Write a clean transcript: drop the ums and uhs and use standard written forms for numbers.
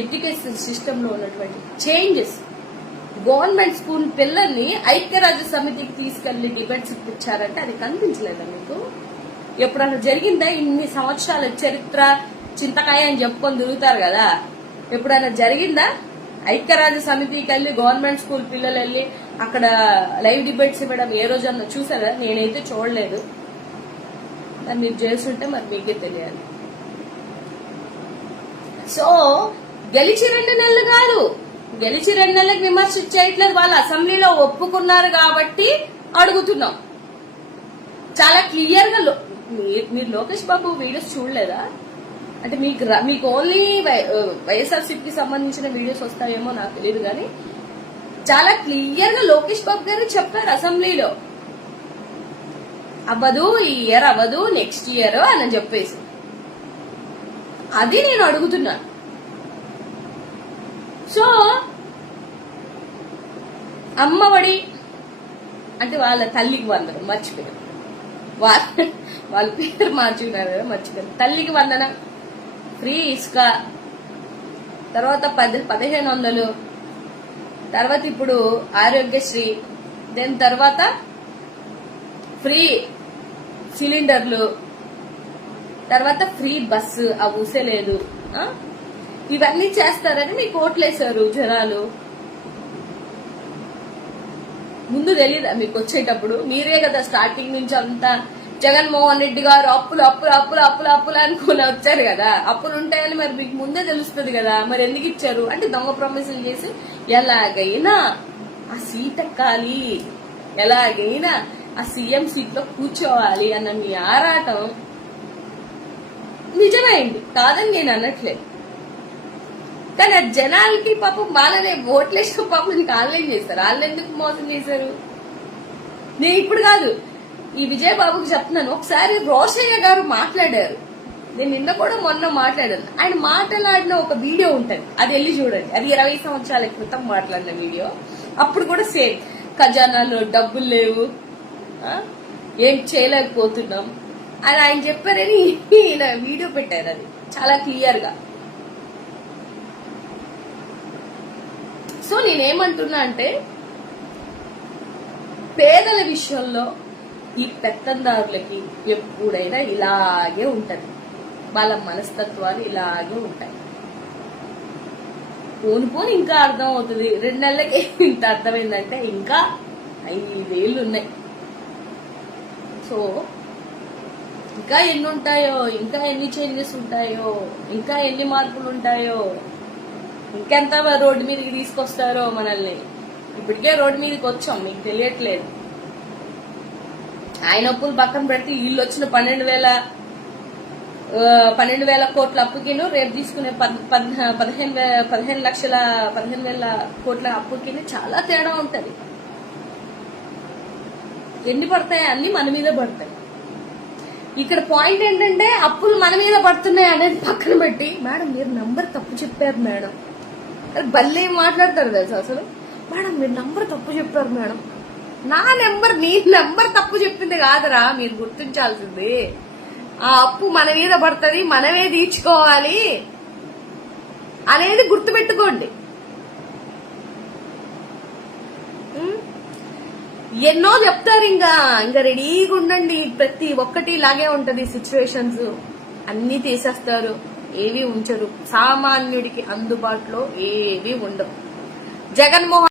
Education system లో ఉన్నటువంటి changes. Government school పిల్లల్ని ఐక్యరాజ్య సమితికి తీసుకెళ్లి డిబేట్స్ ఇప్పించారంటే అది కనిపించలేదా మీకు? ఎప్పుడన్నా జరిగిందా? ఇన్ని సంవత్సరాల చరిత్ర చింతకాయ అని చెప్పుకొని తిరుగుతారు కదా, ఎప్పుడైనా జరిగిందా? ఐక్యరాజ్య సమితికి వెళ్ళి గవర్నమెంట్ స్కూల్ పిల్లలు వెళ్ళి అక్కడ లైవ్ డిబేట్స్ ఇవ్వడం ఏ రోజన్నా చూసారా? నేనైతే చూడలేదు. మరి మీరు చేస్తుంటే మరి మీకే తెలియాలి. సో గెలిచి 2 నెలలు కాదు, గెలిచి 2 నెలలకు విమర్శ చేయట్లేదు. వాళ్ళు అసెంబ్లీలో ఒప్పుకున్నారు కాబట్టి అడుగుతున్నాం. చాలా క్లియర్ గా మీరు లోకేష్ బాబు వీడియోస్ చూడలేదా? అంటే మీకు ఓన్లీ వైఎస్ఆర్సీపీకి సంబంధించిన వీడియోస్ వస్తాయేమో నాకు తెలియదు, కానీ చాలా క్లియర్ గా లోకేష్ బాబు గారు చెప్పారు అసెంబ్లీలో, అవ్వదు ఈ ఇయర్, అవ్వదు నెక్స్ట్ ఇయర్ అని చెప్పేసి. అది నేను అడుగుతున్నాను. సో అమ్మఒడి అంటే వాళ్ళ తల్లికి వందనం మర్చిపోయారు, వాళ్ళ పేరు మార్చుకున్నారు కదా, మర్చిపోయారు. తల్లికి వందనం, ఫ్రీ ఇసుక, తర్వాత 1500, తర్వాత ఇప్పుడు ఆరోగ్యశ్రీ, దాని తర్వాత ఫ్రీ సిలిండర్లు, తర్వాత ఫ్రీ బస్సు, ఆ ఊసేలేదు. ఇవన్నీ చేస్తారని మీకు ఓట్లేశారు జనాలు. ముందు తెలీదా మీకు? వచ్చేటప్పుడు మీరే కదా స్టార్టింగ్ నుంచి అంతా జగన్మోహన్ రెడ్డి గారు అప్పులు అప్పులు అప్పులు అప్పులు అప్పులు అనుకుని వచ్చారు కదా. అప్పులు ఉంటాయని మరి మీకు ముందే తెలుస్తుంది కదా, మరి ఎందుకు ఇచ్చారు? అంటే దొంగ ప్రామిసులు చేసి ఎలాగైనా ఆ సీట్ ఎక్కాలి, ఎలాగైనా ఆ సీఎం సీట్ లో కూర్చోవాలి అన్న మీ ఆరాటం నిజమైంది, కాదని నేను అనట్లేదు. కానీ ఆ జనాలకి పాపం వాళ్ళనే ఓట్లేసిన పాపం వాళ్ళేం చేస్తారు, వాళ్ళు ఎందుకు మోసం చేశారు? నేను ఇప్పుడు కాదు, ఈ విజయబాబుకి చెప్తున్నాను. ఒకసారి రోషయ్య గారు మాట్లాడారు, నేను నిన్న కూడా మొన్న మాట్లాడాను. ఆయన మాట్లాడిన ఒక వీడియో ఉంటది, అది వెళ్ళి చూడండి. అది 20 సంవత్సరాల క్రితం మాట్లాడిన వీడియో. అప్పుడు కూడా సేమ్, ఖజానాలో డబ్బులు లేవు, ఏం చేయలేకపోతున్నాం అని ఆయన చెప్పారని ఈయన వీడియో పెట్టారు. అది చాలా క్లియర్ గా. సో నేనేమంటున్నా అంటే, పేదల విషయంలో ఈ పెత్తందారులకి ఎప్పుడైనా ఇలాగే ఉంటది, వాళ్ళ మనస్తత్వాలు ఇలాగే ఉంటాయి. పోను ఇంకా అర్థం అవుతుంది. 2 నెలలకి ఇంత అర్థమైందంటే ఇంకా 5 ఏళ్ళు ఉన్నాయి. సో ఇంకా ఎన్ని ఉంటాయో, ఇంకా ఎన్ని చేంజెస్ ఉంటాయో, ఇంకా ఎన్ని మార్పులు ఉంటాయో, ఇంకెంత రోడ్డు మీదకి తీసుకొస్తారో మనల్ని. ఇప్పటికే రోడ్డు మీదకి వచ్చాం, మీకు తెలియట్లేదు. ఆయన అప్పులు పక్కన పెడితే వీళ్ళు వచ్చిన 12,000 కోట్ల అప్పుకిను రేపు తీసుకునే 15,000 కోట్ల అప్పుకి చాలా తేడా ఉంటది. ఎన్ని పడతాయి? అన్ని మన మీద పడతాయి. ఇక్కడ పాయింట్ ఏంటంటే, అప్పులు మన మీద పడుతున్నాయి అనేది పక్కన పెట్టి, మేడం మీరు నంబర్ తప్పు చెప్పారు మేడం, భలే మాట్లాడతారు తెలుసు అసలు. మేడం మీరు నంబర్ తప్పు చెప్పారు మేడం. నా నెంబర్, నీ నెంబర్ తప్పు చెప్పింది కాదురా, మీరు గుర్తించాల్సింది. ఆ అప్పు మన మీద పడుతుంది, మనమే తీర్చుకోవాలి అనేది గుర్తుపెట్టుకోండి. ఎన్నో చెప్తారు, ఇంకా రెడీగా ఉండండి. ప్రతి ఒక్కటి ఇలాగే ఉంటది సిచ్యువేషన్స్. అన్ని తీసేస్తారు, ఏవి ఉంచరు. సామాన్యుడికి అందుబాటులో ఏవి ఉండవు. జగన్మోహన్